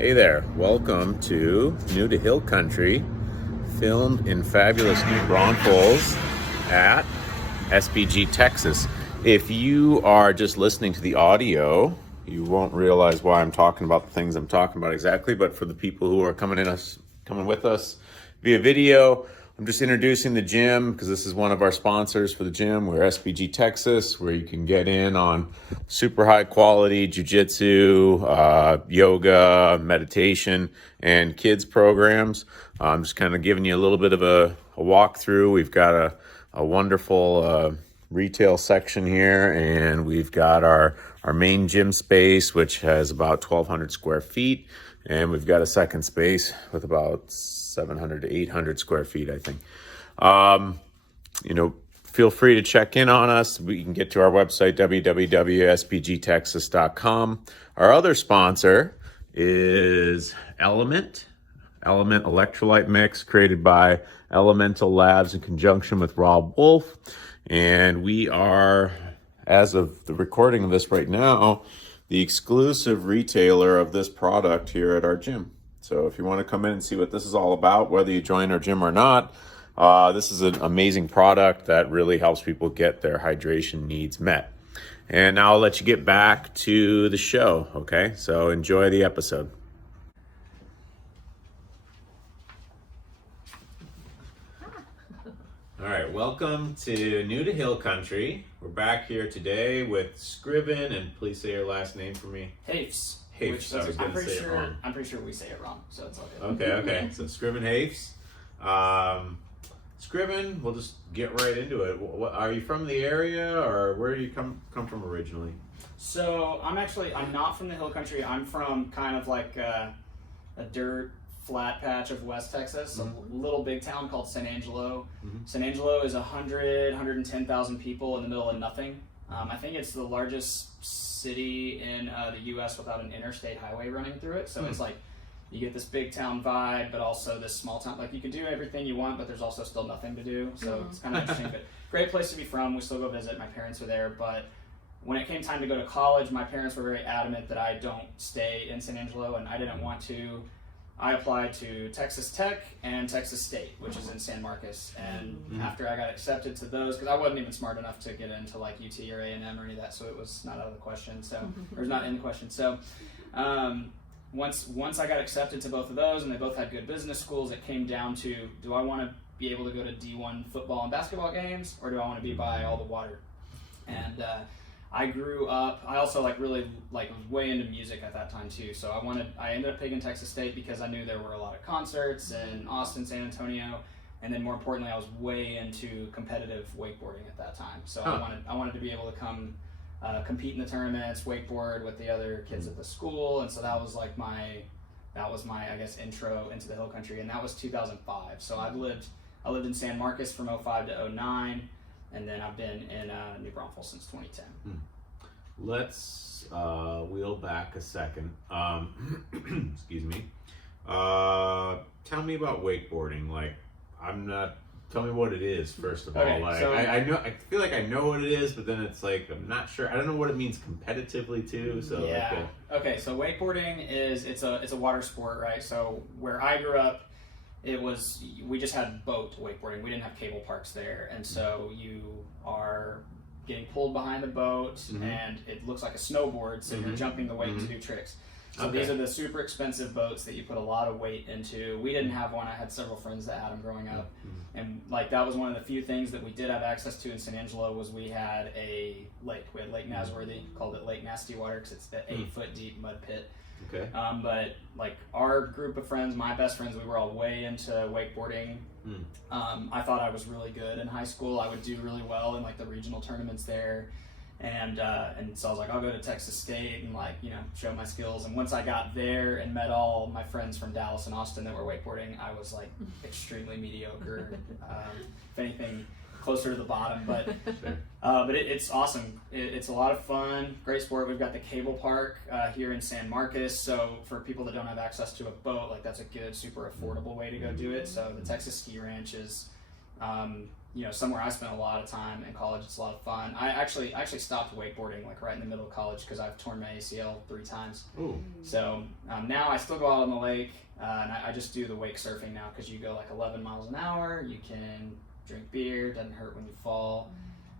Hey there, welcome to New to Hill Country, filmed in fabulous New Braunfels at SPG, Texas. If you are just listening to the audio, you won't realize why I'm talking about the things I'm talking about exactly, but for the people who are coming with us via video, I'm just introducing the gym because this is one of our sponsors for the gym. We're SPG Texas, where you can get in on super high quality jiu-jitsu, yoga, meditation, and kids programs. I'm just kind of giving you a little bit of a walkthrough. We've got a wonderful retail section here, and we've got our main gym space, which has about 1,200 square feet, and we've got a second space with about 700 to 800 square feet, I think. Feel free to check in on us. We can get to our website, www.spgtexas.com. Our other sponsor is Element Electrolyte Mix, created by Elemental Labs in conjunction with Rob Wolf. And we are, as of the recording of this right now, the exclusive retailer of this product here at our gym. So if you want to come in and see what this is all about, whether you join our gym or not, this is an amazing product that really helps people get their hydration needs met. And now I'll let you get back to the show, okay? So enjoy the episode. All right, welcome to New to Hill Country. We're back here today with Scriven, and please say your last name for me. Hoefs. Hoefs, I was going to say it wrong. I'm pretty sure we say it wrong, so it's all good. Okay. So Scriven Hoefs. Scriven, we'll just get right into it. Are you from the area, or where do you come from originally? So I'm not from the Hill Country. I'm from kind of like a dirt flat patch of West Texas, a little big town called San Angelo. San Angelo is 110,000 people in the middle of nothing. I think it's the largest city in the U.S. without an interstate highway running through it. So it's like you get this big town vibe, but also this small town. Like you can do everything you want, but there's also still nothing to do. So it's kind of interesting. But great place to be from. We still go visit. My parents are there. But when it came time to go to college, my parents were very adamant that I don't stay in San Angelo, and I didn't want to. I applied to Texas Tech and Texas State, which is in San Marcos. And after I got accepted to those, because I wasn't even smart enough to get into like UT or A&M or any of that, so it was not out of the question. So, or it was not in the question. So, once I got accepted to both of those, and they both had good business schools, it came down to, do I want to be able to go to D1 football and basketball games, or do I want to be by all the water? And I grew up, I also was way into music at that time too. So I ended up picking Texas State because I knew there were a lot of concerts in Austin, San Antonio, and then more importantly, I was way into competitive wakeboarding at that time. So I wanted to be able to come compete in the tournaments, wakeboard with the other kids at the school, and so that was my I guess intro into the Hill Country, and that was 2005. So I lived in San Marcos from 2005 to 2009. And then I've been in New Braunfels since 2010. Let's wheel back a second. Excuse me. Tell me about wakeboarding. Tell me what it is, first of all. I feel like I know what it is, but then it's like, I'm not sure. I don't know what it means competitively too. So yeah. Okay, so wakeboarding it's a water sport, right? So where I grew up, we just had boat wakeboarding. We didn't have cable parks there, and so you are getting pulled behind the boat, and it looks like a snowboard, so you're jumping the weight to do tricks. So these are the super expensive boats that you put a lot of weight into. We didn't have one. I had several friends that had them growing up, and that was one of the few things that we did have access to in San Angelo. Was we had a lake. We had Lake Nasworthy, called it Lake Nasty Water, because it's the 8-foot deep mud pit. Okay. But our group of friends, my best friends, we were all way into wakeboarding. I thought I was really good in high school. I would do really well in the regional tournaments there, and so I was like, I'll go to Texas State and show my skills. And once I got there and met all my friends from Dallas and Austin that were wakeboarding, I was extremely mediocre. If anything, closer to the bottom, but it's awesome. It's a lot of fun, great sport. We've got the cable park here in San Marcos, so for people that don't have access to a boat, that's a good, super affordable way to go do it. So the Texas Ski Ranch is somewhere I spent a lot of time in college. It's a lot of fun. I actually stopped wakeboarding like right in the middle of college because I've torn my ACL 3 times. Ooh. So now I still go out on the lake, and I just do the wake surfing now because you go like 11 miles an hour. You can drink beer, doesn't hurt when you fall,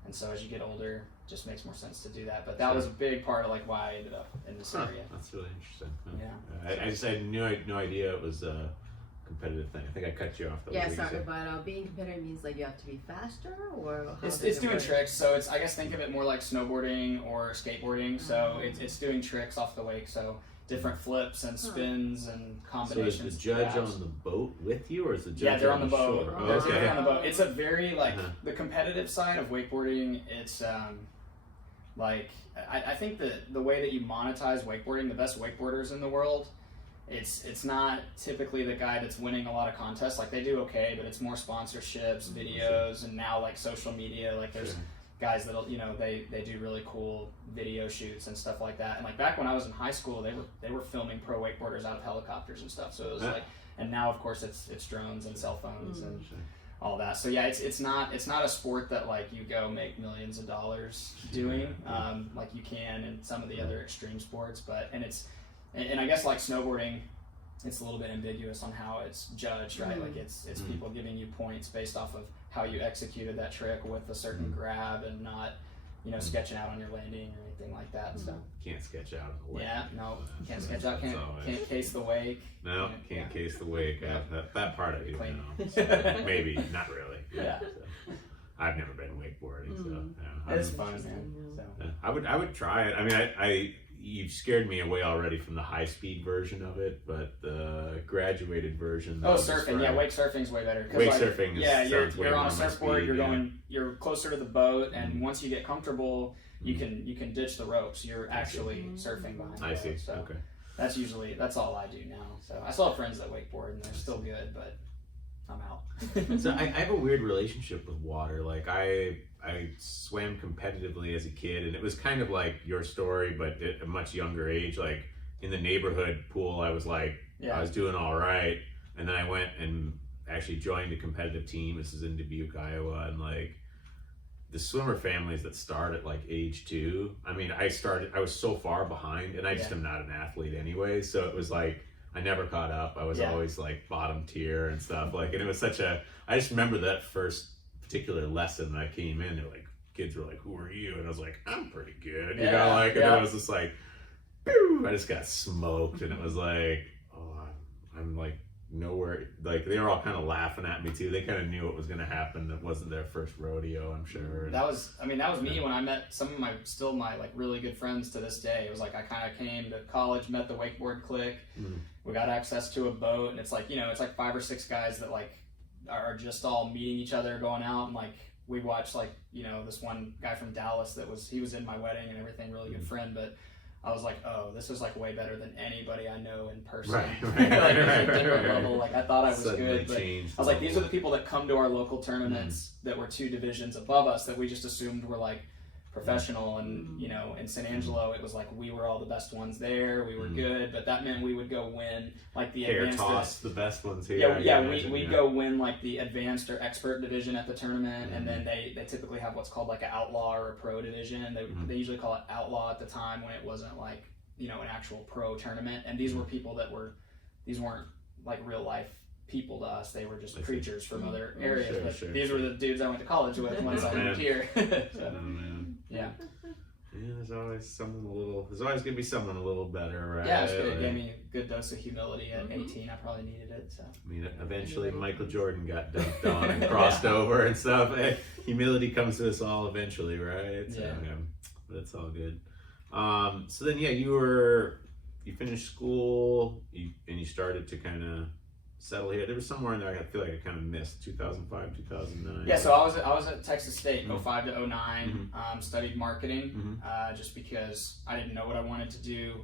and so as you get older, it just makes more sense to do that. But that was a big part of like why I ended up in this area. That's really interesting. Yeah. I just had no idea it was a competitive thing. I think I cut you off. Sorry, but being competitive means like you have to be faster, or how it's does it doing work? tricks. So I guess think of it more like snowboarding or skateboarding. So it's doing tricks off the wake. So different flips and spins and combinations. So is the judge on the boat with you, or is the judge? Yeah, they're on the boat. Shore? They're Okay. on the boat. It's a very the competitive side of wakeboarding. It's I think that the way that you monetize wakeboarding, the best wakeboarders in the world, it's not typically the guy that's winning a lot of contests. Like they do okay, but it's more sponsorships, videos, and now like social media. Like there's guys that'll they do really cool video shoots and stuff like that. And like back when I was in high school, they were filming pro wakeboarders out of helicopters and stuff. So it was like, and now of course it's drones and cell phones and all that. So yeah, it's not a sport that like you go make millions of dollars doing like you can in some of the other extreme sports. But and I guess like snowboarding, it's a little bit ambiguous on how it's judged, right? Like it's people giving you points based off of how you executed that trick with a certain grab and not sketching out on your landing or anything like that. So Can't sketch out on the wake. yeah, no, can't sketch out, can't case the wake. No, can't case the wake. Yeah. That part I do Clean. know. So maybe not really. Yeah. So, I've never been wakeboarding, so yeah, It's fun, man. So. I would try it. I mean, you've scared me away already from the high speed version of it, but the graduated version. Oh, surfing! Yeah, wake surfing's way better. Wake surfing you're way on more a my surfboard. speed, You're closer to the boat, and once you get comfortable, you can ditch the ropes. You're actually surfing behind the I see. boat. So Okay. that's all I do now. So I still have friends that wakeboard, and they're still good, but I'm out. So I have a weird relationship with water. Like I swam competitively as a kid, and it was kind of like your story, but at a much younger age. Like in the neighborhood pool, I was like, I was doing all right, and then I went and actually joined a competitive team. This is in Dubuque, Iowa, and like the swimmer families that start at like age 2. I mean, I was so far behind, and I just am not an athlete anyway. So it was like I never caught up. I was always like bottom tier and stuff. Like, and it was I just remember that first particular lesson that I came in. They're like, kids were like, "Who are you?" And I was like, "I'm pretty good," you know. Like, and then it was just like, "Boo!" I just got smoked, and it was like, "Oh, I'm like nowhere." Like they were all kind of laughing at me too. They kind of knew what was going to happen. It wasn't their first rodeo, I'm sure. That was me when I met some of my like really good friends to this day. It was like I kind of came to college, met the wakeboard clique. We got access to a boat, and it's like it's like 5 or 6 guys that like are just all meeting each other, going out, and like we watched like this one guy from Dallas he was in my wedding and everything, really good friend, but I was like, oh, this is like way better than anybody I know in person. Level. Like I thought I was good, but I was like, these are the people that come to our local tournaments that were 2 divisions above us that we just assumed were like professional, and in San Angelo it was like we were all the best ones there, we were good, but that meant we would go win like the hair advanced toss, the best ones here. We'd go win like the advanced or expert division at the tournament, and then they typically have what's called like an outlaw or a pro division. They usually call it outlaw at the time when it wasn't like an actual pro tournament, and these were people these weren't like real life people to us. They were just preachers from other areas, but these were the dudes I went to college with once I moved here. Yeah. There's always gonna be someone a little better, right? Yeah, it gave me a good dose of humility at 18. I probably needed it. So. I mean, eventually Michael Jordan got dunked on and crossed over and stuff. Humility comes to us all eventually, right? So, but it's all good. So then, you finished school, and you started to kind of settle here. There was somewhere in there I feel like I kind of missed 2005, 2009. Yeah, so I was at Texas State 05 to 09. Studied marketing just because I didn't know what I wanted to do.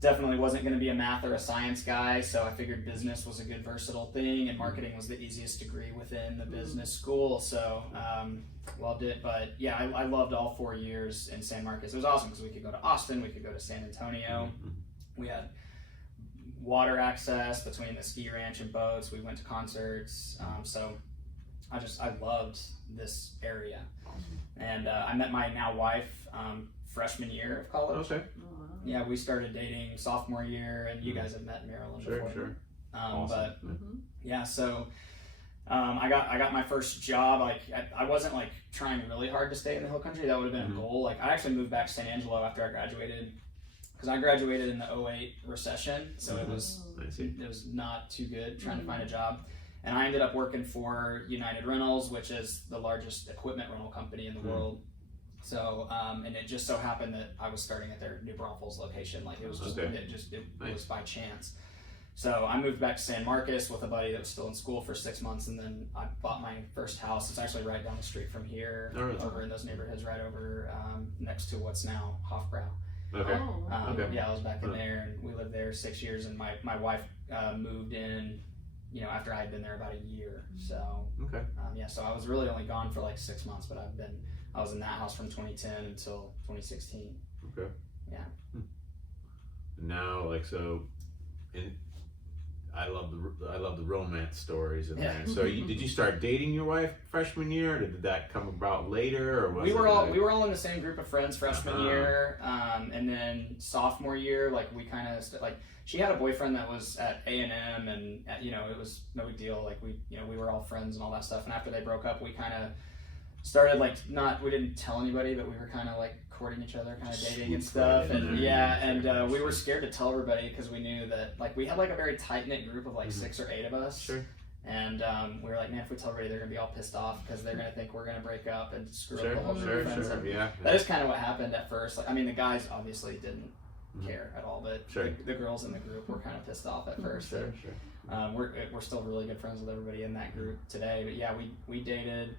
Definitely wasn't going to be a math or a science guy, so I figured business was a good versatile thing, and marketing was the easiest degree within the business school. So loved it. But yeah, I loved all 4 years in San Marcos. It was awesome because we could go to Austin, we could go to San Antonio. We had water access between the ski ranch and boats. We went to concerts. So I loved this area. And I met my now wife freshman year of college. Okay. Yeah, we started dating sophomore year, and you guys have met in Maryland before. Sure. But Awesome. yeah, so I got my first job. Like I wasn't like trying really hard to stay in the hill country. That would have been a goal. Like I actually moved back to San Angelo after I graduated, because I graduated in the 2008 recession, so it was not too good trying to find a job. And I ended up working for United Rentals, which is the largest equipment rental company in the world. So, and it just so happened that I was starting at their New Braunfels location. Like it was just, it was by chance. So I moved back to San Marcos with a buddy that was still in school for 6 months, and then I bought my first house. It's actually right down the street from here, over in those neighborhoods, right over next to what's now Hofbrau. Okay. Yeah, I was back in there, and we lived there 6 years, and my wife moved in, after I had been there about a year. So so I was really only gone for like 6 months, but I was in that house from 2010 until 2016. Okay. Yeah. Now, like, I love the romance stories in there. So did you start dating your wife freshman year, or did that come about later, or was we were all in the same group of friends freshman year, and then sophomore year, like we kind of like she had a boyfriend that was at A&M, and it was no big deal. Like we were all friends and all that stuff. And after they broke up, we kind of started like we didn't tell anybody, but we were kind of like courting each other, kind of dating and stuff. And we were scared to tell everybody because we knew that like we had like a very tight knit group of like 6 or 8 of us. Sure. And we were like, man, if we tell everybody, they're gonna be all pissed off because they're gonna think we're gonna break up and screw up the whole group of friends. That is kind of what happened at first. Like, I mean, the guys obviously didn't care at all, but the girls in the group were kind of pissed off at first. We're still really good friends with everybody in that group today. But yeah, we dated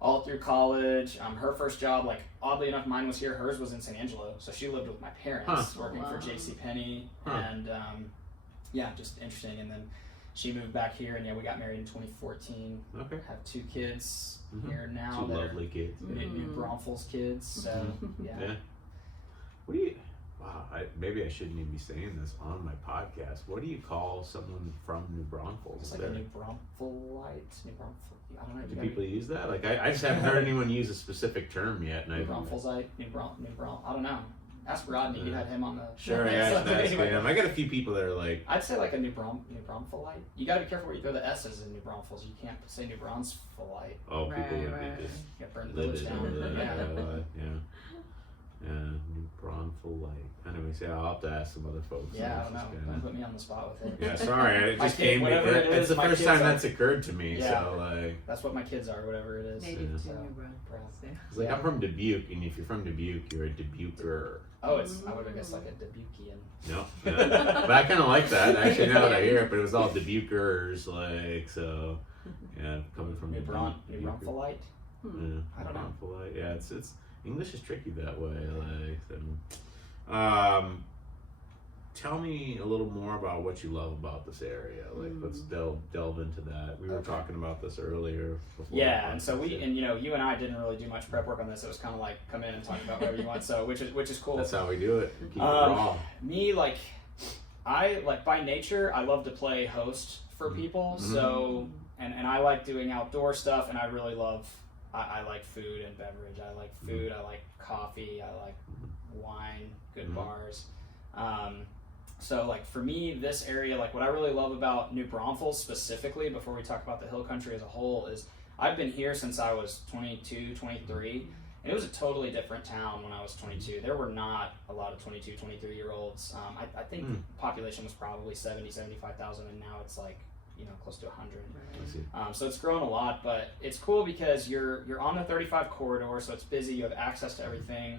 all through college. Her first job, like oddly enough, mine was here. Hers was in San Angelo, so she lived with my parents, working for JCPenney, and just interesting. And then she moved back here, and we got married in 2014. Okay. Have 2 kids here now. 2 lovely kids. New Braunfels kids. So yeah. What do you? Wow, maybe I shouldn't even be saying this on my podcast. What do you call someone from New Braunfels? It's like a New Braunfelite. I don't know. Do people use that? Like, I just haven't heard anyone use a specific term yet. New Braunfelsite, New Braun. I don't know. Ask Rodney. You had him on the. Sure, yeah. Ask him. I got a few people that are like. I'd say like a New Braunfelite. You got to be careful where you throw the S's in New Braunfels. You can't say New Braunfelite. Oh, people would just get burned the village down. New Braunfelite. Anyways, I'll have to ask some other folks. Yeah, I don't know. Don't put me on the spot with it. Yeah, sorry. It just came. It's the first time that's occurred to me. Yeah. So like. That's what my kids are. Whatever it is. Native to New Braunfels. It's like I'm from Dubuque, and if you're from Dubuque, you're a Dubuquer. Oh, I would have guessed like a Dubuquean. No, but I kind of like that actually. Now that I hear it, but it was all Dubuquers, like so. Yeah, coming from New Braunfelite. I don't know. Yeah, it's English is tricky that way. Like, so. Tell me a little more about what you love about this area. Like, let's delve into that. We were talking about this earlier. Yeah, and so you and I didn't really do much prep work on this. It was kind of like come in and talk about whatever you want. So which is cool. That's how we do it. Keep it raw. Me, I by nature, I love to play host for people. So and I like doing outdoor stuff, and I really love. I like food and beverage. I like food. I like coffee. I like wine. Good bars. So like for me, this area, like what I really love about New Braunfels specifically, before we talk about the hill country as a whole, is I've been here since I was 22, 23, and it was a totally different town when I was 22. There were not a lot of 22, 23-year-olds. I think the population was probably 70, 75,000, and now it's like, close to 100. So it's grown a lot, but it's cool because you're on the 35 corridor, so it's busy. You have access to everything.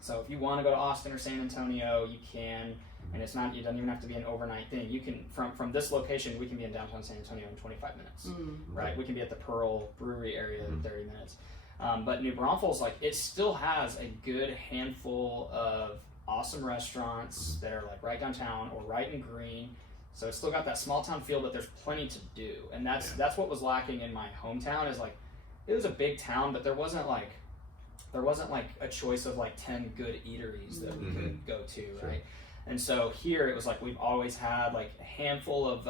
So if you want to go to Austin or San Antonio, you can, and it doesn't even have to be an overnight thing. You can, from this location, we can be in downtown San Antonio in 25 minutes, right? We can be at the Pearl Brewery area in 30 minutes. But New Braunfels, like, it still has a good handful of awesome restaurants that are like right downtown or right in Green. So it's still got that small town feel, but there's plenty to do. And that's what was lacking in my hometown, is like, it was a big town, but there wasn't like a choice of like 10 good eateries that we could go to, right? And so here it was like we've always had like a handful of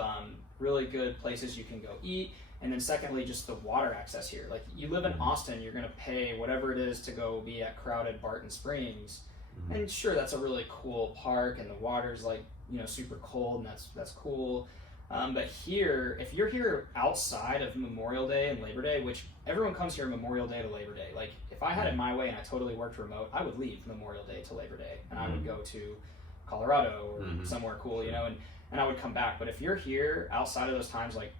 really good places you can go eat. And then secondly, just the water access here. Like you live in Austin, you're going to pay whatever it is to go be at crowded Barton Springs. And sure, that's a really cool park and the water's like, you know, super cold and that's cool. But here, if you're here outside of Memorial Day and Labor Day, which everyone comes here Memorial Day to Labor Day. Like if I had it my way and I totally worked remote, I would leave Memorial Day to Labor Day and I would go to Colorado or somewhere cool, you know, and I would come back. But if you're here outside of those times, like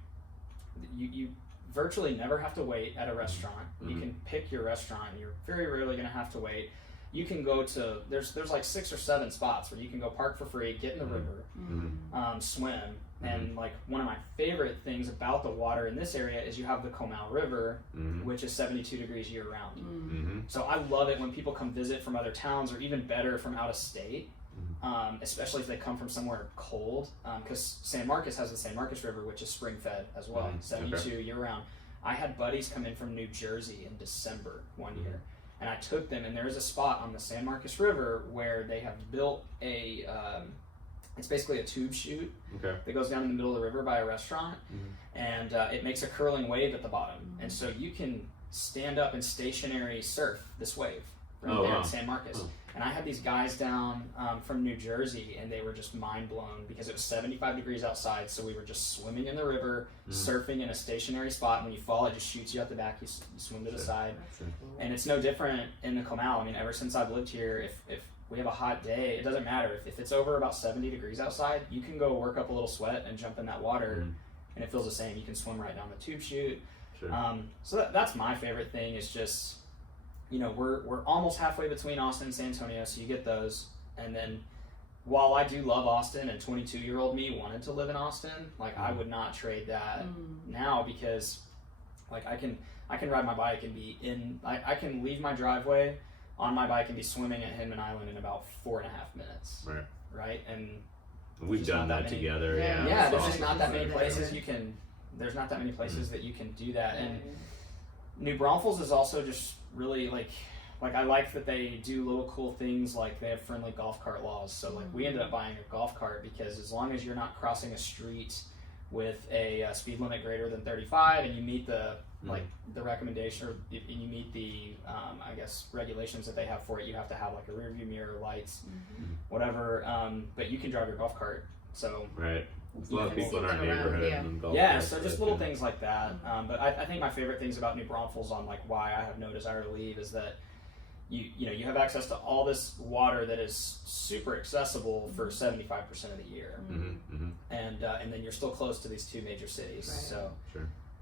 you virtually never have to wait at a restaurant. You can pick your restaurant. You're very rarely going to have to wait. You can go to, there's like 6 or 7 spots where you can go park for free, get in the river, swim. And like one of my favorite things about the water in this area is you have the Comal River, which is 72 degrees year round. So I love it when people come visit from other towns or even better from out of state, especially if they come from somewhere cold, because San Marcos has the San Marcos River, which is spring fed as well, 72 year round. I had buddies come in from New Jersey in December one year. And I took them, and there's a spot on the San Marcos River where they have built a, it's basically a tube chute that goes down in the middle of the river by a restaurant, and it makes a curling wave at the bottom. And so you can stand up and stationary surf this wave right there in San Marcos. And I had these guys down from New Jersey, and they were just mind blown because it was 75 degrees outside, so we were just swimming in the river, surfing in a stationary spot. And when you fall, it just shoots you out the back. You swim to the side. And it's no different in the Comal. I mean, ever since I've lived here, if we have a hot day, it doesn't matter. If it's over about 70 degrees outside, you can go work up a little sweat and jump in that water, and it feels the same. You can swim right down the tube chute. So that's my favorite thing is just, you know, we're almost halfway between Austin and San Antonio, so you get those. And then while I do love Austin, and 22-year-old me wanted to live in Austin, like I would not trade that now, because like I can ride my bike and be in, I can leave my driveway on my bike and be swimming at Hinman Island in about 4.5 minutes. Right? And we've done that together. Yeah, there's just not that many places there's not that many places that you can do that. And New Braunfels is also just really like I like that they do little cool things, like they have friendly golf cart laws. So like we ended up buying a golf cart because as long as you're not crossing a street with a speed limit greater than 35 and you meet the like the recommendation, or you meet the I guess regulations that they have for it, you have to have like a rear view mirror, lights, whatever, but you can drive your golf cart. So there's a lot of people in our neighborhood and golf carts, so just little things like that. But I think my favorite things about New Braunfels, on like why I have no desire to leave, is that you know you have access to all this water that is super accessible for 75% of the year, and then you're still close to these 2 major cities. So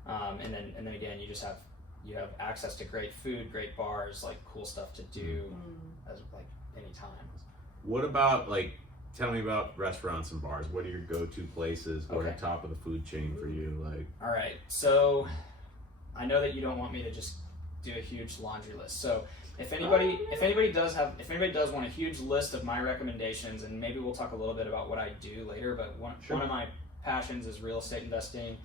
and then again you have access to great food, great bars, like cool stuff to do as like anytime. What about like, tell me about restaurants and bars. What are your go-to places? What are top of the food chain for you? Like, all right, so I know that you don't want me to just do a huge laundry list. So if anybody does want a huge list of my recommendations, and maybe we'll talk a little bit about what I do later, but one of my passions is real estate investing,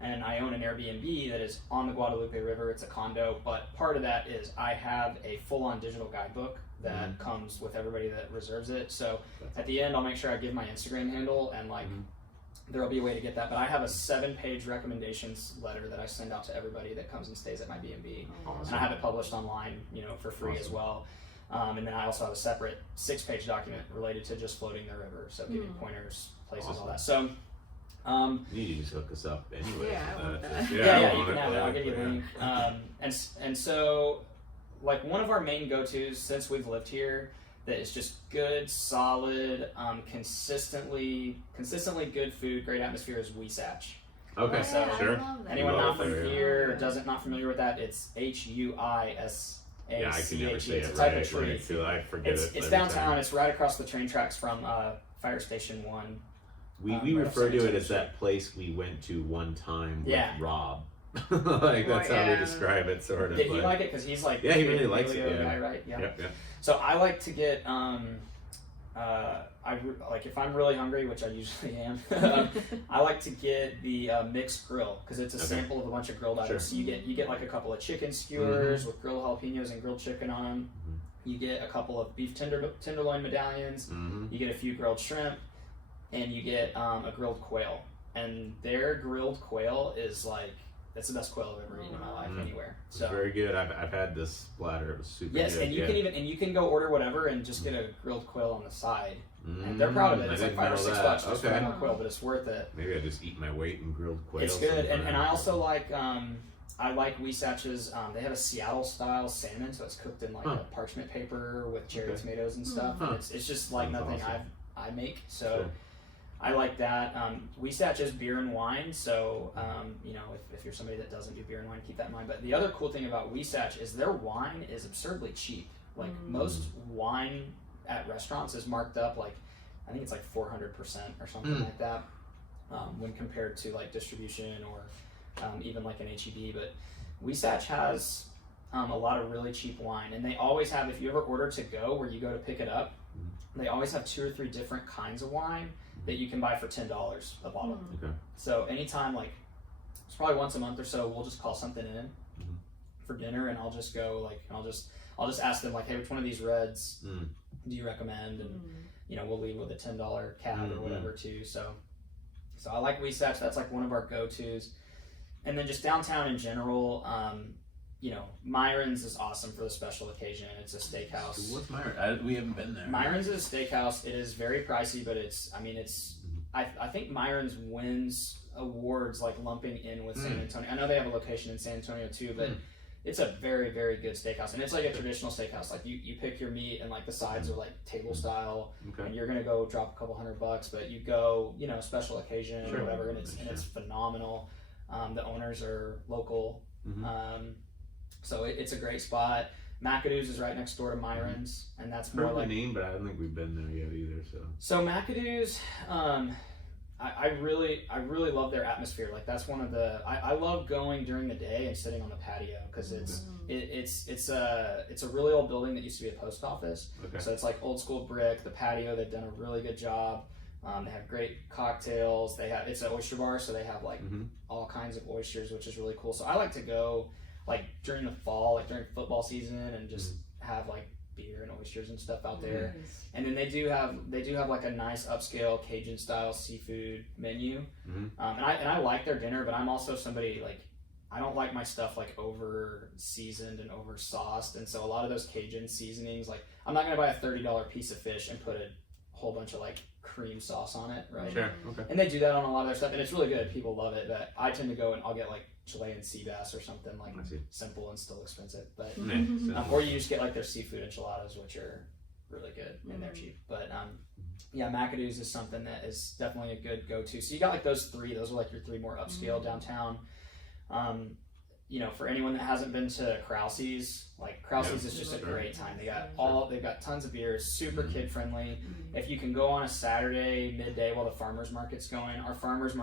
and I own an Airbnb that is on the Guadalupe River. It's a condo, but part of that is I have a full-on digital guidebook that comes with everybody that reserves it. So at the end, I'll make sure I give my Instagram handle, and like there'll be a way to get that. But I have a 7-page recommendations letter that I send out to everybody that comes and stays at my B&B. And I have it published online, you know, for free as well. And then I also have a separate 6-page document related to just floating the river. So giving pointers, places, all that. So you need to just hook us up anyway. I want that. You can have it. I'll give you a link. And so like one of our main go-tos since we've lived here that is just good, solid, consistently good food, great atmosphere is Weesach. Okay, so sure. Anyone not from here or not familiar with that, it's Huisache. Yeah, I can never say it's it a type right. of tree. So I forget it. It's downtown. It's right across the train tracks from Fire Station 1. We refer to it as that place we went to one time with Rob. Like that's how we describe it, sort of. Did he like it? Because he's like he really likes it. guy, right? Yeah. So I like to get like if I'm really hungry, which I usually am, I like to get the mixed grill, because it's a sample of a bunch of grilled items. So you get like a couple of chicken skewers with grilled jalapenos and grilled chicken on them, You get a couple of beef tenderloin medallions. You get a few grilled shrimp, and you get a grilled quail. And their grilled quail is like, that's the best quail I've ever eaten in my life anywhere. So it's very good. I've had this platter. It was super good. Yes, and you can go order whatever and just get a grilled quail on the side. And they're proud of it. It's like $5 or $6 just for one quail, but it's worth it. Maybe I just eat my weight in grilled quail. It's good, and I also like Wasatch's. They have a Seattle style salmon, so it's cooked in like a parchment paper with cherry tomatoes and stuff. And it's just like nothing awesome. I make. So. Sure. I like that. Wasatch is beer and wine, so you know, if you're somebody that doesn't do beer and wine, keep that in mind. But the other cool thing about Wasatch is their wine is absurdly cheap. Like most wine at restaurants is marked up like, I think it's like 400% or something like that, when compared to like distribution or even like an HEB. But Wasatch has a lot of really cheap wine, and they always have, if you ever order to go where you go to pick it up, they always have 2 or 3 different kinds of wine that you can buy for $10 a bottle. Okay. So anytime, like, it's probably once a month or so, we'll just call something in for dinner, and I'll just go like, I'll just ask them like, hey, which one of these reds do you recommend? And you know, we'll leave with a $10 cab or whatever too. So I like Wasatch. That's like one of our go-tos. And then just downtown in general, you know, Myron's is awesome for the special occasion. It's a steakhouse. So what's Myron? We haven't been there. Myron's is a steakhouse. It is very pricey, but I think Myron's wins awards like lumping in with San Antonio. I know they have a location in San Antonio too, but it's a very, very good steakhouse. And it's like a traditional steakhouse. Like you pick your meat and like the sides are like table style, and you're going to go drop a couple $100, but you go, you know, special occasion or whatever, and it's phenomenal. The owners are local. So it's a great spot. McAdoo's is right next door to Myron's, and that's more like name, but I don't think we've been there yet either. So McAdoo's, I really love their atmosphere. Like that's one of the I love going during the day and sitting on the patio because it's a really old building that used to be a post office. So it's like old school brick. The patio, they've done a really good job. They have great cocktails. It's an oyster bar, so they have like all kinds of oysters, which is really cool. So I like to go like during the fall, like during football season, and just have like beer and oysters and stuff out there. And then they do have like a nice upscale Cajun style seafood menu. And I like their dinner, but I'm also somebody like, I don't like my stuff like over seasoned and over sauced. And so a lot of those Cajun seasonings, like I'm not gonna buy a $30 piece of fish and put a whole bunch of like cream sauce on it, right? Sure. Okay. And they do that on a lot of their stuff, and it's really good. People love it. But I tend to go and I'll get like Chilean sea bass or something like simple and still expensive. But or you just get like their seafood enchiladas, which are really good and they're cheap. But yeah, McAdoo's is something that is definitely a good go-to. So you got like those 3. Those are like your 3 more upscale downtown. You know, for anyone that hasn't been to Krause's, like Krause's is just a great time. They've got tons of beers, super kid friendly. If you can go on a Saturday midday while the farmers market's going, the farmers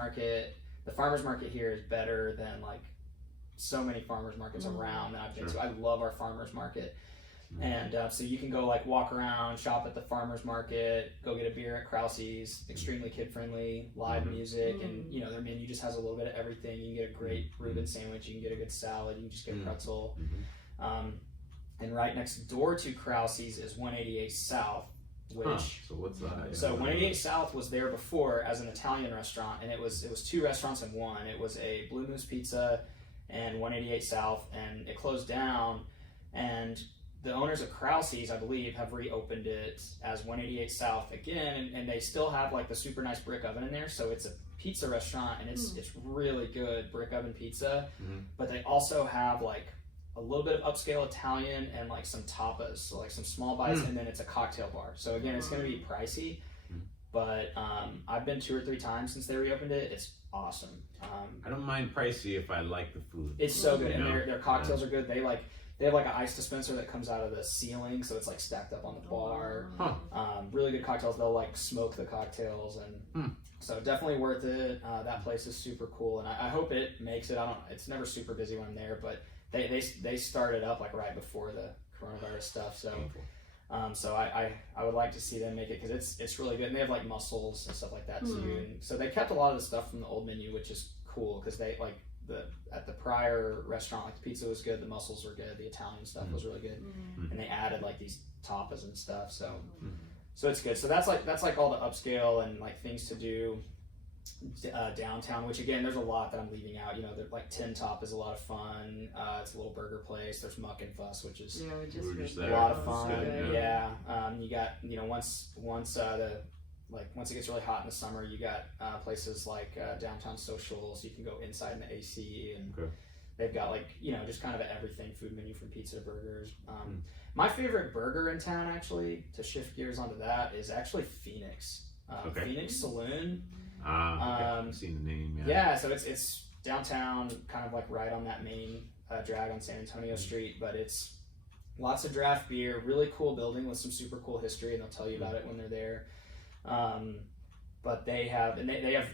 market here is better than like so many farmers markets around that I've been to. I love our farmers market. And so you can go like walk around, shop at the farmers market, go get a beer at Krause's, extremely kid friendly, live music, and you know their menu just has a little bit of everything. You can get a great Reuben sandwich, you can get a good salad, you can just get a pretzel. And right next door to Krause's is 188 South, which so what's that? So 188 South was there before as an Italian restaurant, and it was 2 restaurants in one. It was a Blue Moose Pizza and 188 South, and it closed down, and the owners of Krause's, I believe, have reopened it as 188 South again, and they still have like the super nice brick oven in there. So it's a pizza restaurant, and it's really good brick oven pizza. But they also have like a little bit of upscale Italian and like some tapas, so like some small bites, and then it's a cocktail bar. So again, it's going to be pricey, but I've been 2 or 3 times since they reopened it. It's awesome. I don't mind pricey if I like the food. It's so good, and their cocktails are good. They have like an ice dispenser that comes out of the ceiling, so it's like stacked up on the bar. Really good cocktails. They'll like smoke the cocktails, and so definitely worth it. That place is super cool, and I hope it makes it. It's never super busy when I'm there, but they started up like right before the coronavirus stuff. So so I would like to see them make it because it's really good, and they have like mussels and stuff like that too. And so they kept a lot of the stuff from the old menu, which is cool because at the prior restaurant, like the pizza was good, the mussels were good, the Italian stuff was really good, and they added like these tapas and stuff. So it's good. So that's like all the upscale and like things to do downtown. Which again, there's a lot that I'm leaving out. You know, like Tin Top is a lot of fun. It's a little burger place. There's Muck and Fuss, which is a lot of fun. Yeah. You got, you know, once it gets really hot in the summer, you got places like Downtown Social, so you can go inside in the AC, and they've got like, you know, just kind of an everything food menu from pizza to burgers. My favorite burger in town, actually, to shift gears onto that, is actually Phoenix. Phoenix Saloon. I've seen the name. Yeah, so it's downtown, kind of like right on that main drag on San Antonio Street, but it's lots of draft beer, really cool building with some super cool history, and they'll tell you about it when they're there. But they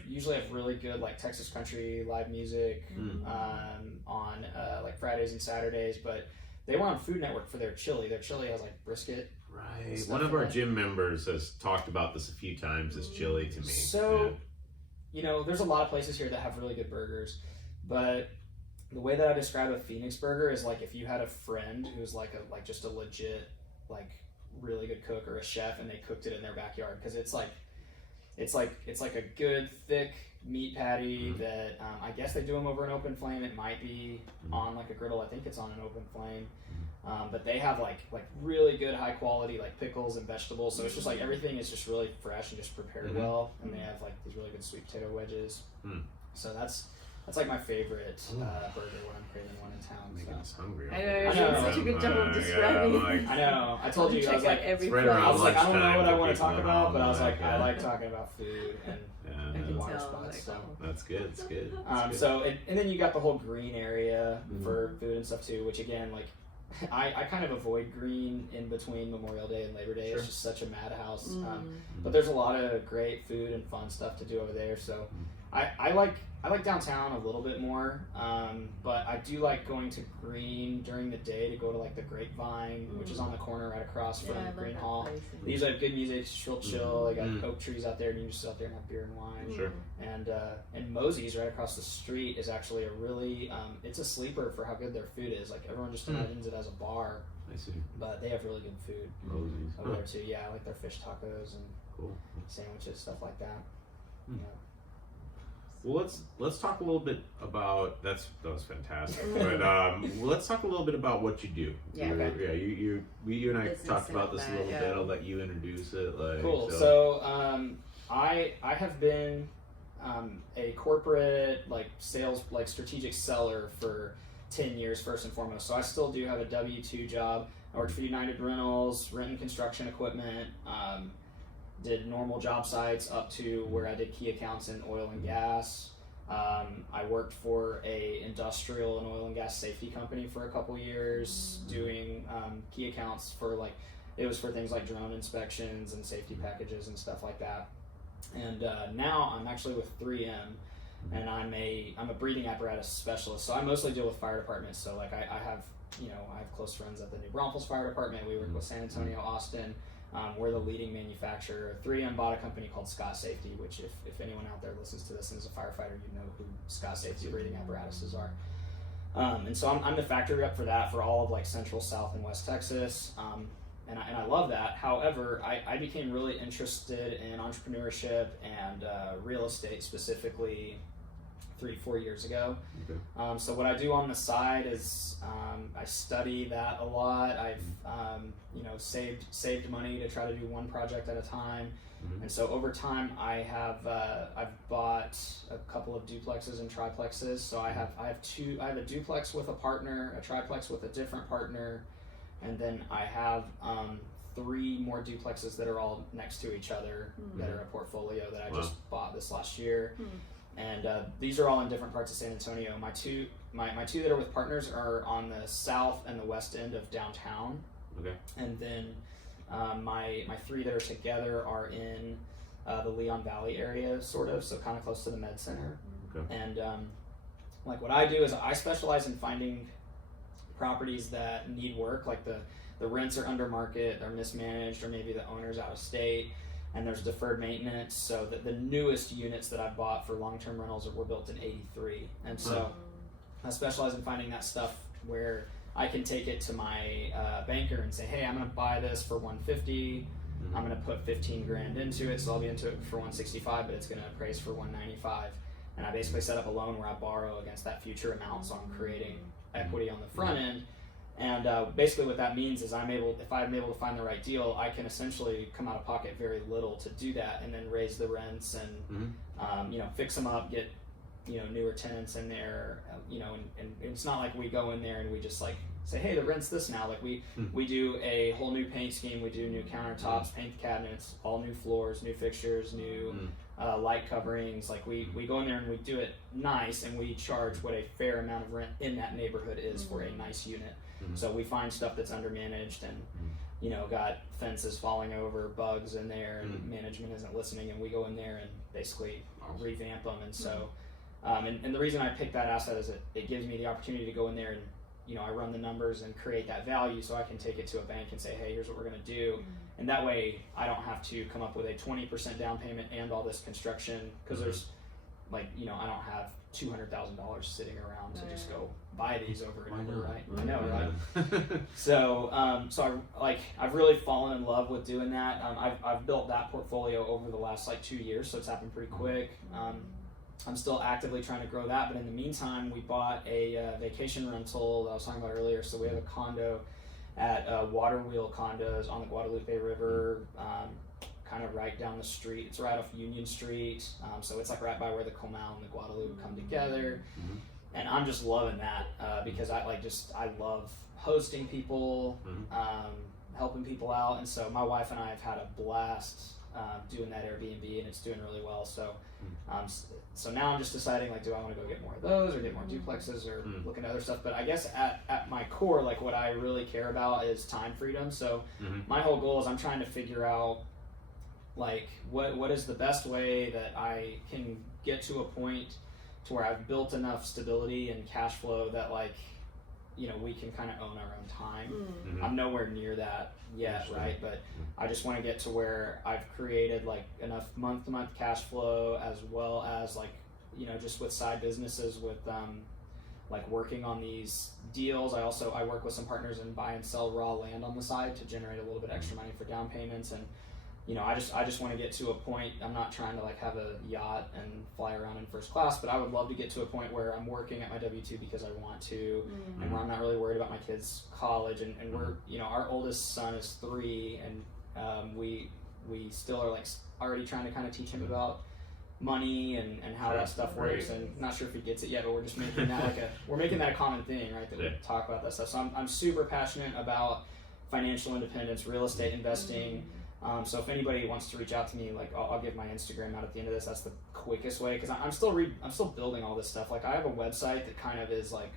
usually have really good like Texas country live music on like Fridays and Saturdays. But they were on Food Network for their chili. Their chili has like brisket. Right. One of our gym members has talked about this a few times. This chili to me. So, you know, there's a lot of places here that have really good burgers, but the way that I describe a Phoenix burger is like if you had a friend who's like just a legit like really good cook or a chef, and they cooked it in their backyard, because it's like a good thick meat patty that I guess they do them over an open flame. It might be on like a griddle. I think it's on an open flame, but they have like really good high quality like pickles and vegetables. So it's just like everything is just really fresh and just prepared well, and they have like these really good sweet potato wedges. So that's like my favorite burger when I'm craving one in town. Making us hungry. I know, you're doing such a good job of describing. I know. I told you, I was like, I don't know what I want to talk about, but I was like, I like talking about food and water spots. So that's good. It's good. So and then you got the whole green area for food and stuff too, which again, like I kind of avoid green in between Memorial Day and Labor Day. It's just such a madhouse. But there's a lot of great food and fun stuff to do over there. So I like downtown a little bit more, but I do like going to Green during the day to go to like the Grapevine, which is on the corner right across from Green Hall. They usually have good music, it's real chill. They got oak trees out there, and you can just sit out there and have beer and wine. And Mosey's right across the street is actually a really, it's a sleeper for how good their food is. Like everyone just imagines it as a bar. I see. But they have really good food Mosey's over there too. Yeah, like their fish tacos and sandwiches, stuff like that. Yeah. Well, let's talk a little bit about that was fantastic. But let's talk a little bit about what you do. You and I talked about this a little bit. I'll let you introduce it. Cool. So I have been a corporate like sales like strategic seller for 10 years first and foremost. So I still do have a W-2 job. I worked for United Rentals, renting construction equipment. Did normal job sites up to where I did key accounts in oil and gas. I worked for a industrial and oil and gas safety company for a couple years, doing key accounts for like, it was for things like drone inspections and safety packages and stuff like that. And now I'm actually with 3M, and I'm a breathing apparatus specialist. So I mostly deal with fire departments. So like I have close friends at the new Braunfels Fire Department. We work with San Antonio, Austin. We're the leading manufacturer. 3M bought a company called Scott Safety, which if anyone out there listens to this and is a firefighter, you know who Scott Safety breathing apparatuses are. And so I'm the factory rep for that for all of like Central, South, and West Texas. And I love that. However, I became really interested in entrepreneurship and real estate specifically 3-4 years ago. So what I do on the side is I study that a lot. I've saved money to try to do one project at a time, and so over time I've bought a couple of duplexes and triplexes. So I have a duplex with a partner, a triplex with a different partner, and then I have 3 more duplexes that are all next to each other that are a portfolio that I just bought this last year. And these are all in different parts of San Antonio. My two that are with partners are on the south and the west end of downtown. And then my 3 that are together are in the Leon Valley area, sort of, so kind of close to the Med Center. And like what I do is I specialize in finding properties that need work, like the rents are under market, they're mismanaged, or maybe the owner's out of state, and there's deferred maintenance. So the newest units that I bought for long-term rentals were built in '83, and so I specialize in finding that stuff where I can take it to my banker and say, hey, I'm going to buy this for 150. I'm going to put 15 grand into it, so I'll be into it for 165, but it's going to appraise for 195. And I basically set up a loan where I borrow against that future amount, so I'm creating equity on the front end. And basically what that means is if I'm able to find the right deal, I can essentially come out of pocket very little to do that, and then raise the rents and fix them up, get newer tenants in there, and it's not like we go in there and we just like say, hey, the rent's this now. Like we do a whole new paint scheme, we do new countertops, paint the cabinets, all new floors, new fixtures, new light coverings. Like we go in there and we do it nice, and we charge what a fair amount of rent in that neighborhood is for a nice unit. So we find stuff that's undermanaged and got fences falling over, bugs in there, and management isn't listening, and we go in there and basically revamp them. And so and the reason I picked that asset is it gives me the opportunity to go in there and I run the numbers and create that value, so I can take it to a bank and say, hey, here's what we're going to do. And that way I don't have to come up with a 20% down payment and all this construction, because there's I don't have $200,000 sitting around to just go buy these over and over, right? I know, right? So I've really fallen in love with doing that. I've built that portfolio over the last 2 years, so it's happened pretty quick. I'm still actively trying to grow that, but in the meantime, we bought a vacation rental that I was talking about earlier. So we have a condo at Water Wheel Condos on the Guadalupe River, kind of right down the street. It's right off Union Street, so it's right by where the Comal and the Guadalupe come together. And I'm just loving that because I love hosting people, helping people out, and so my wife and I have had a blast doing that Airbnb, and it's doing really well. So now I'm just deciding, do I want to go get more of those, or get more duplexes, or look into other stuff. But I guess at my core, what I really care about is time freedom. So my whole goal is I'm trying to figure out what is the best way that I can get to a point to where I've built enough stability and cash flow that we can kind of own our own time. I'm nowhere near that yet, right? But I just want to get to where I've created enough month-to-month cash flow, as well as just with side businesses, with working on these deals. I work with some partners and buy and sell raw land on the side to generate a little bit extra money for down payments. And I just want to get to a point. I'm not trying to like have a yacht and fly around in first class, but I would love to get to a point where I'm working at my W-2 because I want to, and where I'm not really worried about my kids' college. And we're, our oldest son is 3, and we still are like already trying to kind of teach him about money and how that stuff works. And I'm not sure if he gets it yet, but we're just making that we're making that a common thing, right? That we talk about that stuff. So I'm super passionate about financial independence, real estate investing. So if anybody wants to reach out to me, like I'll give my Instagram out at the end of this. That's the quickest way, because I'm still building all this stuff. Like I have a website that kind of is like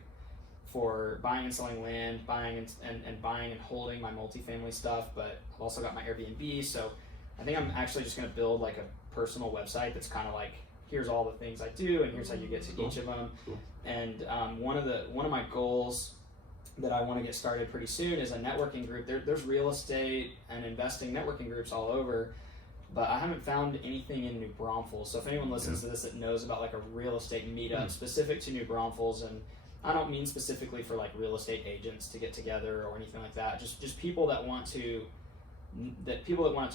for buying and selling land, buying and buying and holding my multifamily stuff. But I've also got my Airbnb. So I think I'm actually just going to build like a personal website that's kind of like, here's all the things I do, and here's how you get to each of them. And one of my goals that I want to get started pretty soon is a networking group. There's real estate and investing networking groups all over, but I haven't found anything in New Braunfels. So if anyone listens to this that knows about like a real estate meetup specific to New Braunfels, and I don't mean specifically for like real estate agents to get together or anything like that, just people that want to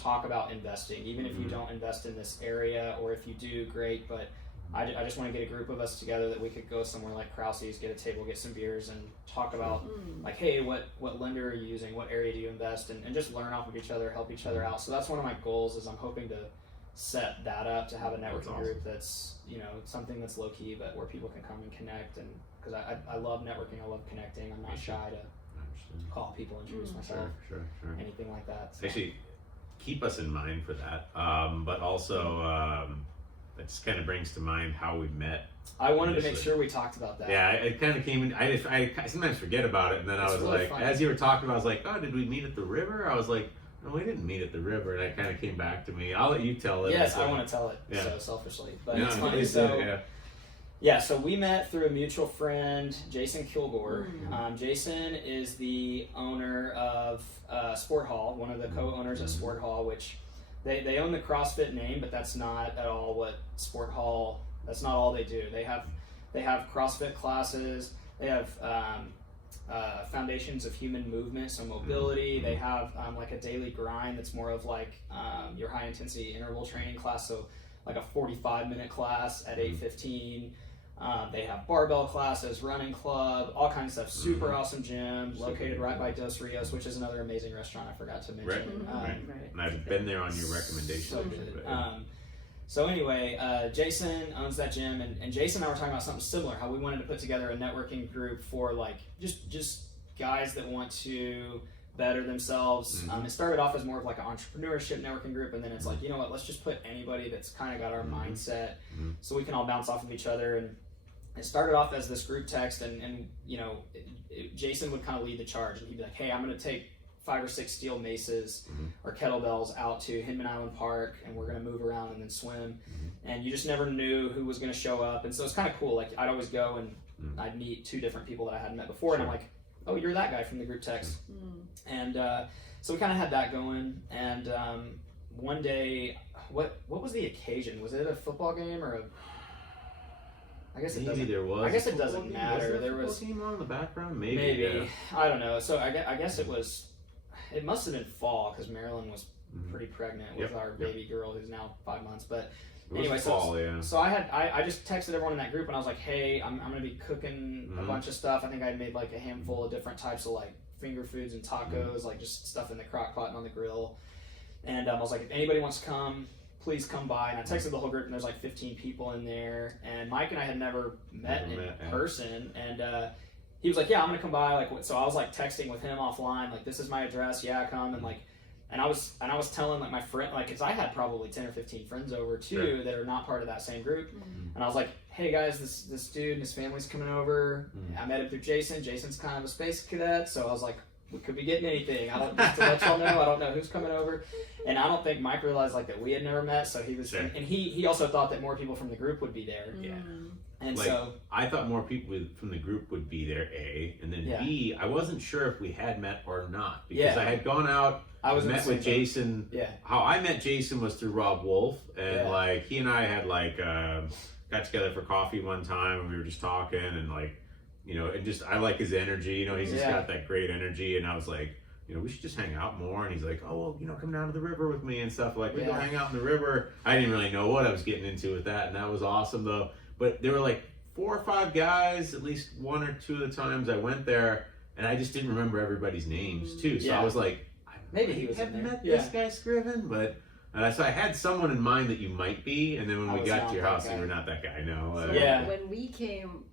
talk about investing, even if you don't invest in this area, or if you do, great, but I just want to get a group of us together that we could go somewhere like Krause's, get a table, get some beers, and talk about like, hey, what lender are you using? What area do you invest in? And just learn off of each other, help each other out. So that's one of my goals, is I'm hoping to set that up, to have a networking group that's, something that's low key, but where people can come and connect. And because I love networking, I love connecting. I'm not shy to call people, introduce myself, anything like that. So. Actually, keep us in mind for that. But also, it just kind of brings to mind how we met. I wanted to make sure we talked about that. Yeah, it kind of came in. I sometimes forget about it, and then I was really like, funny. As you were talking about, I was like, oh, did we meet at the river? I was like, no, we didn't meet at the river, and it kind of came back to me. I'll let you tell it. Yes, I want to tell it so selfishly, but it's funny. So we met through a mutual friend, Jason Kilgore. Jason is the owner of Sport Hall, one of the co-owners at Sport Hall, which they own the CrossFit name, but that's not at all what Sport Hall, that's not all they do. They have They have CrossFit classes. They have foundations of human movement, so mobility. They have like a daily grind that's more of like your high intensity interval training class, so like a 45-minute class at 8:15. They have barbell classes, running club, all kinds of stuff. Super awesome gym, located right by Dos Rios, which is another amazing restaurant I forgot to mention. Right. And I've been there on your recommendation. So good. So anyway, Jason owns that gym, and Jason and I were talking about something similar, how we wanted to put together a networking group for like just guys that want to better themselves. It started off as more of like an entrepreneurship networking group, and then it's like, you know what, let's just put anybody that's kind of got our mindset so we can all bounce off of each other. And it started off as this group text, and you know, Jason would kind of lead the charge, and he'd be like, hey, I'm going to take 5 or 6 steel maces or kettlebells out to Hinman Island Park, and we're going to move around and then swim. And you just never knew who was going to show up. And so it's kind of cool. Like, I'd always go and I'd meet 2 different people that I hadn't met before. And I'm like, oh, you're that guy from the group text. And so we kind of had that going. And one day, what was the occasion? Was it a football game or a... I guess it doesn't. There was. I guess it doesn't matter. Was there a football game on in the background? Maybe. Yeah. I don't know. So I guess it was. It must have been fall because Marilyn was pretty pregnant with our baby girl who's now 5 months. But anyway, so I just texted everyone in that group and I was like, hey, I'm gonna be cooking a bunch of stuff. I think I made like a handful of different types of like finger foods and tacos, like just stuff in the crock pot and on the grill. And I was like, if anybody wants to come, please come by. And I texted the whole group, and there's like 15 people in there. And Mike and I had never met in person. And he was like, yeah, I'm gonna come by. Like, so I was like texting with him offline, like, this is my address. Yeah, come. And like, and I was telling like my friend, like, cause I had probably 10 or 15 friends over too that are not part of that same group. And I was like, hey guys, this dude and his family's coming over. I met him through Jason. Jason's kind of a space cadet, so I was like, we could be getting anything. I don't, just to let y'all know, I don't know who's coming over. And I don't think Mike realized like that we had never met, so he was, and he also thought that more people from the group would be there. And like, so I thought more people from the group would be there, A, and then B, I wasn't sure if we had met or not, because I had gone out, met with Jason. How I met Jason was through Rob Wolf, and like he and I had like got together for coffee one time, and we were just talking, and like, you know, and just I like his energy, you know, he's just got that great energy, and I was like, you know, we should just hang out more. And he's like, oh, well, you know, come down to the river with me and stuff. Like, we go hang out in the river. I didn't really know what I was getting into with that, and that was awesome though. But there were like 4 or 5 guys, at least 1 or 2 of the times I went there, and I just didn't remember everybody's names too. So I was like, maybe he was have met this guy Scriven, but so I had someone in mind that you might be, and then when we got to your house, you were not that guy. No. So when we came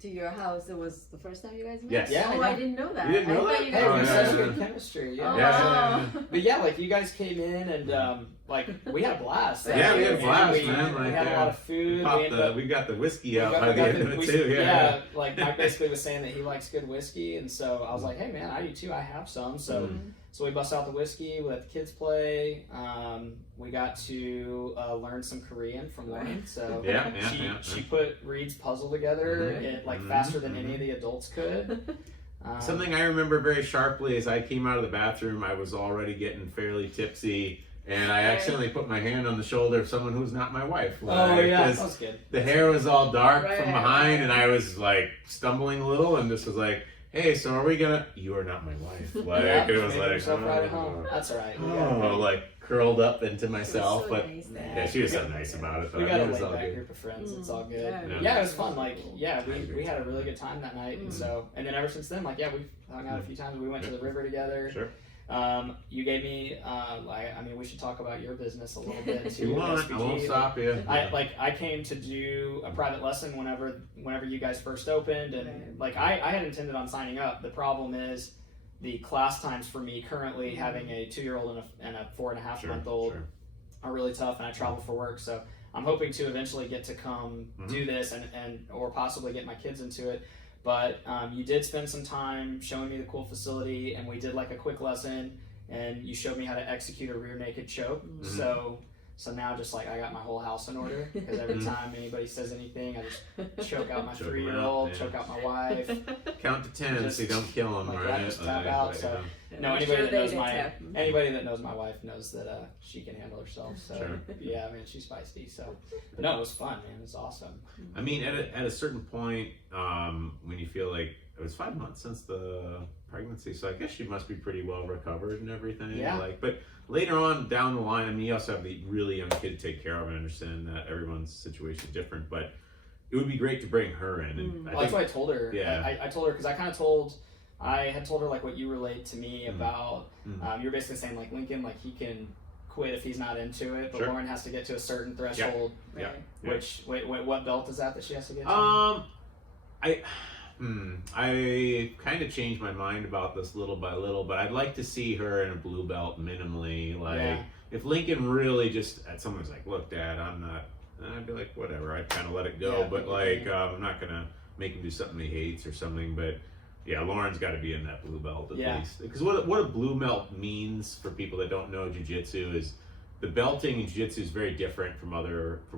to your house, it was the first time you guys met? Yes. Yeah. Oh, I didn't know that. You didn't know that? You guys had such good chemistry. But yeah, like you guys came in and like we had a blast. We had a blast, man. We had a lot of food. We got the whiskey out by the end of it too. Yeah, like Mike basically was saying that he likes good whiskey, and so I was like, hey man, I do too. I have some. So so we bust out the whiskey. We let the kids play. We got to learn some Korean from Lauren. So she put Reed's puzzle together like faster than any of the adults could. Something I remember very sharply is I came out of the bathroom. I was already getting fairly tipsy, and I accidentally put my hand on the shoulder of someone who's not my wife. Like, that was good. The hair was all dark from behind, and I was like stumbling a little, and this was like, hey, so are we gonna? You are not my wife. Like it was like, right at home. That's all right. Like curled up into myself, so but nice she was so nice about it. We got a laid back group of friends. It's all good. Yeah, it was fun. Like, we had a really good time that night, and so, and then ever since then, like, we've hung out a few times. We went to the river together. Sure. You gave me, I mean, we should talk about your business a little bit too. You want? I won't stop you. I came to do a private lesson whenever you guys first opened, and like I had intended on signing up. The problem is the class times for me currently, having a 2-year-old and a 4.5-month-old are really tough, and I travel for work. So I'm hoping to eventually get to come do this and or possibly get my kids into it. But you did spend some time showing me the cool facility, and we did like a quick lesson, and you showed me how to execute a rear naked choke. So So now just like I got my whole house in order because every time anybody says anything, I just choke out my Choke 'em 3-year-old, out, yeah. choke out my wife. Count to 10 so you don't kill them, Like, right? just tap out. So no, I'm anybody sure that they knows did my tap. anybody that knows my wife knows that she can handle herself. So Sure. yeah, I mean she's feisty. So but no, it was fun, man. It was awesome. I mean, at a certain point, when you feel like it was 5 months since the pregnancy, so I guess she must be pretty well recovered and everything. Yeah. Like, but later on down the line, I mean, you also have the really young kid to take care of. I understand that everyone's situation is different, but it would be great to bring her in. And Well, that's what I told her. Yeah. I told her because I had told her like what you relayed to me about. You were basically saying like Lincoln, like he can quit if he's not into it, but Sure. Lauren has to get to a certain threshold. Yeah. Right. Yeah. Which what belt is that she has to get to? I kind of changed my mind about this little by little, but I'd like to see her in a blue belt minimally. Like, Yeah. if Lincoln really just, someone's like, look, Dad, I'm not, I'd be like, whatever, I'd kind of let it go, Yeah, but like, I'm not going to make him do something he hates or something, but yeah, Lauren's got to be in that blue belt at least. Because what a blue belt means for people that don't know jiu-jitsu is the belting in jiu-jitsu is very different from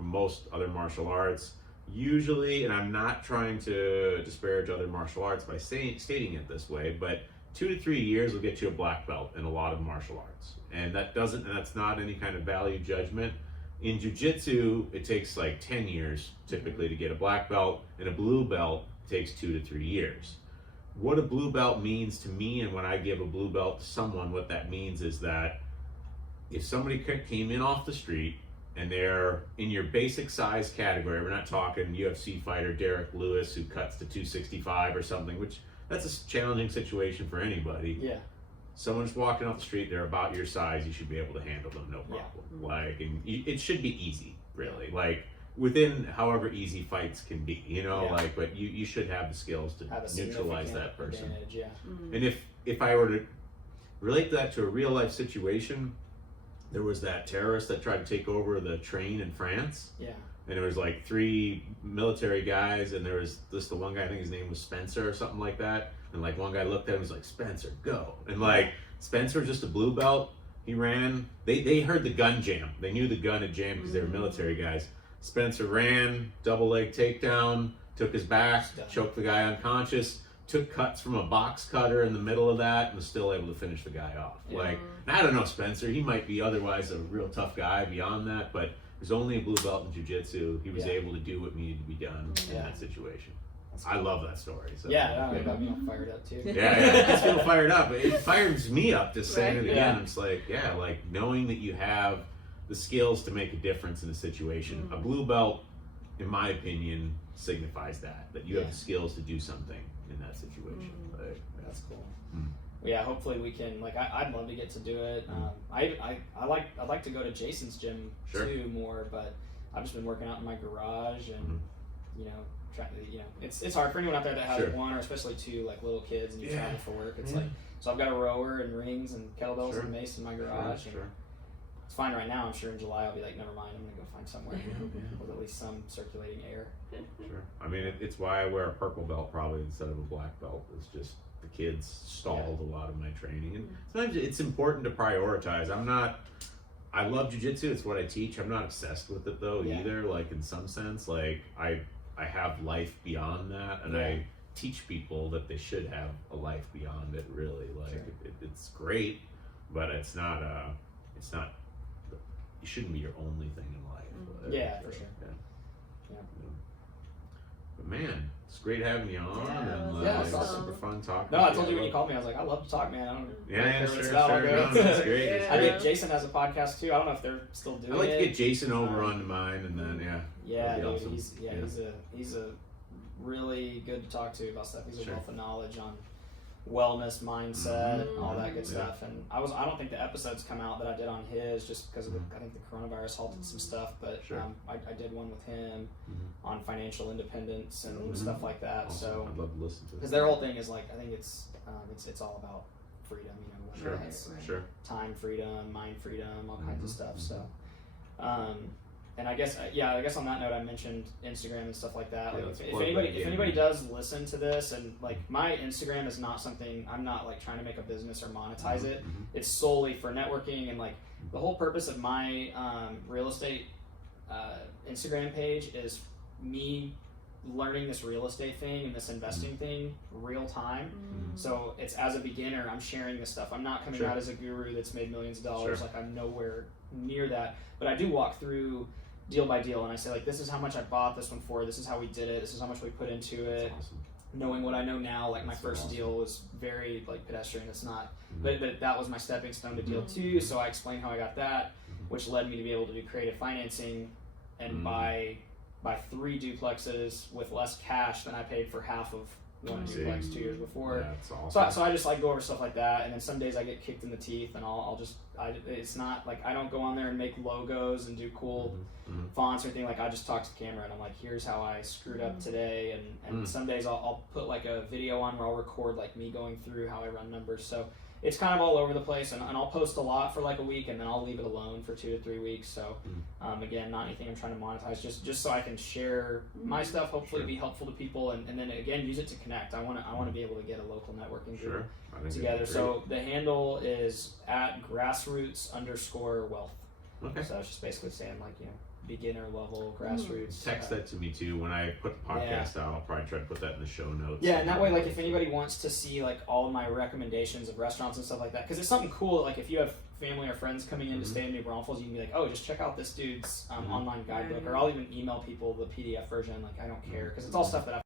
most other martial arts. Usually, and I'm not trying to disparage other martial arts by stating it this way, but 2 to 3 years will get you a black belt in a lot of martial arts, and that's not any kind of value judgment. In jiu-jitsu, it takes like 10 years typically to get a black belt, and a blue belt takes 2 to 3 years. What a blue belt means to me, and when I give a blue belt to someone, what that means is that if somebody came in off the street and they're in your basic size category, we're not talking UFC fighter Derek Lewis who cuts to 265 or something, which that's a challenging situation for anybody. Yeah. Someone's walking off the street, they're about your size, you should be able to handle them, no problem. Yeah. Like, and it should be easy, really. Like, within however easy fights can be, like, but you should have the skills to Have a neutralize significant that person. advantage, yeah. And if I were to relate that to a real life situation, there was that terrorist that tried to take over the train in France. Yeah. And there was like 3 military guys, and there was the one guy, I think his name was Spencer or something like that. And like one guy looked at him and was like, Spencer, go. And like Spencer was just a blue belt. He ran. They heard the gun jam. They knew the gun had jammed because they were military guys. Spencer ran, double leg takedown, took his back, choked the guy unconscious, took cuts from a box cutter in the middle of that, and was still able to finish the guy off. Yeah. Like, I don't know Spencer, he might be otherwise a real tough guy beyond that, but there's only a blue belt in jiu-jitsu. He was able to do what needed to be done in that situation. I love that story. So, Yeah, that got me all fired up too. yeah, it gets people fired up. It fires me up just saying Right. it again. Yeah. It's like, like knowing that you have the skills to make a difference in a situation. A blue belt, in my opinion, signifies that you have the skills to do something in that situation. Like, That's cool. Well, yeah, hopefully we can. Like, I'd love to get to do it. I'd like to go to Jason's gym too more, but I've just been working out in my garage, and it's hard for anyone out there that has one or especially 2 like little kids and you travel for work. It's like, so I've got a rower and rings and kettlebells and a mace in my garage. And it's fine right now. I'm sure in July I'll be like, never mind, I'm gonna go find somewhere with at least some circulating air. Sure. I mean, it's why I wear a purple belt probably instead of a black belt. It's just the kids stalled a lot of my training, and sometimes it's important to prioritize. I love jiu-jitsu. It's what I teach. I'm not obsessed with it though either. Like, in some sense, like I have life beyond that, and I teach people that they should have a life beyond it. Really, like it's great, but it's not. You shouldn't be your only thing in life. Yeah, for sure. Yeah. But man, it's great having you on, and it's it was awesome. super fun talking. No, I told you when you called me, I was like, I love to talk, man. I don't Yeah, care sure. what I'll No, go. that's great. It's I great. think Jason has a podcast too. I don't know if they're still doing it. I'd like to get Jason over onto mine, and then Yeah, that'd be dude, awesome. he's a really good to talk to about stuff. He's a wealth of knowledge on wellness, mindset, all that good stuff. And I don't think the episodes come out that I did on his just because of I think the coronavirus halted some stuff, but I did one with him on financial independence and stuff like that. Awesome. So I'd love to listen to it. because their whole thing is like, I think it's all about freedom, whether it's time freedom, mind freedom, all kinds of stuff. So and I guess on that note, I mentioned Instagram and stuff like that. Like, if anybody does listen to this, and like, my Instagram is not something, I'm not like trying to make a business or monetize it. It's solely for networking, and like, The whole purpose of my real estate Instagram page is me learning this real estate thing and this investing thing real time. So it's as a beginner, I'm sharing this stuff. I'm not coming out as a guru that's made millions of dollars. Like I'm nowhere near that. But I do walk through deal by deal and I say like, this is how much I bought this one for. This is how we did it. This is how much we put into it. Awesome. Knowing what I know now, like my first deal was very like pedestrian. It's not, but that was my stepping stone to deal 2. So I explained how I got that, which led me to be able to do creative financing and buy 3 duplexes with less cash than I paid for half of one duplex 2 years before. Yeah, that's awesome. So I just like go over stuff like that, and then some days I get kicked in the teeth, and it's not like I don't go on there and make logos and do cool fonts or anything. Like I just talk to the camera and I'm like, here's how I screwed up today, and some days I'll put like a video on where I'll record like me going through how I run numbers. So it's kind of all over the place, and I'll post a lot for like a week and then I'll leave it alone for 2 to 3 weeks. So again, not anything I'm trying to monetize, just so I can share my stuff, hopefully be helpful to people, and then again use it to connect. I want to be able to get a local networking group together. So the handle is at grassroots_wealth. Okay. So it's just basically saying like, you know, beginner level grassroots. Text that to me too. When I put the podcast out, I'll probably try to put that in the show notes. Yeah, and that way, like if anybody wants to see like all my recommendations of restaurants and stuff like that, because it's something cool. Like if you have family or friends coming in to stay in New Braunfels, you can be like, oh, just check out this dude's online guidebook, or I'll even email people the PDF version. Like I don't care, because it's all stuff that I've